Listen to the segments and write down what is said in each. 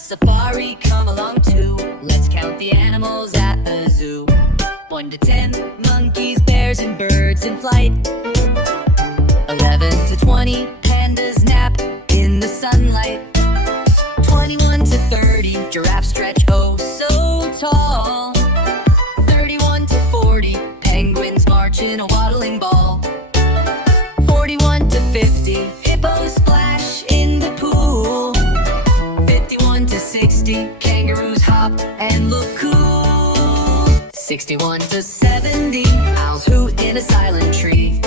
safari, come along too. Let's count the animals at the zoo. 1 to 10, monkeys, bears, and birds in flight. 11 to 20, pandas nap in the sunlight. 21 to 30, giraffes stretch oh so tall. 31 to 40, penguins march in a waddling ball. 41 to 50, hippos splash in the pool. 51 to 60, kangaroos hop and look cool. 61 to 70, owls hoot in a silent tree.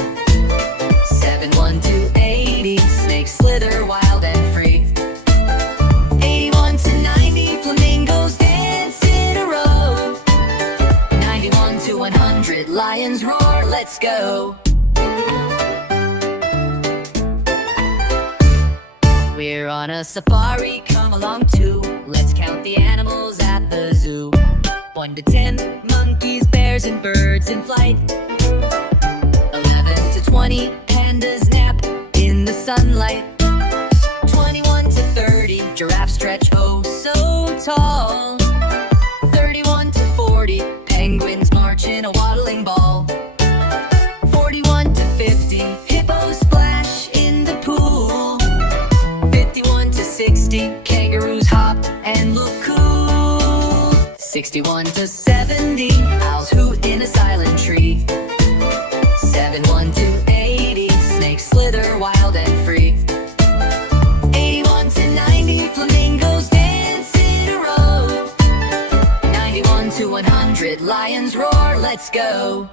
71 to 80, snakes slither wild and free. 81 to 90, flamingos dance in a row. 91 to 100, lions roar, let's go. We're on a safari, come along too. Let's count the animals at the zoo. 1 to 10, monkeys, bears, and birds in flight. 11 to 20, pandas nap in the sunlight. 21 to 30, giraffes stretch oh so tall. 31 to 40, penguins march in a waddling ball. 41 to 50, hippos splash in the pool. 51 to 60, kangaroos hop and look cool. 61 to 70, owls hoot in a silent tree. 71 to 80, snakes slither wild and free. 81 to 90, flamingos dance in a row. 91 to 100, lions roar, let's go.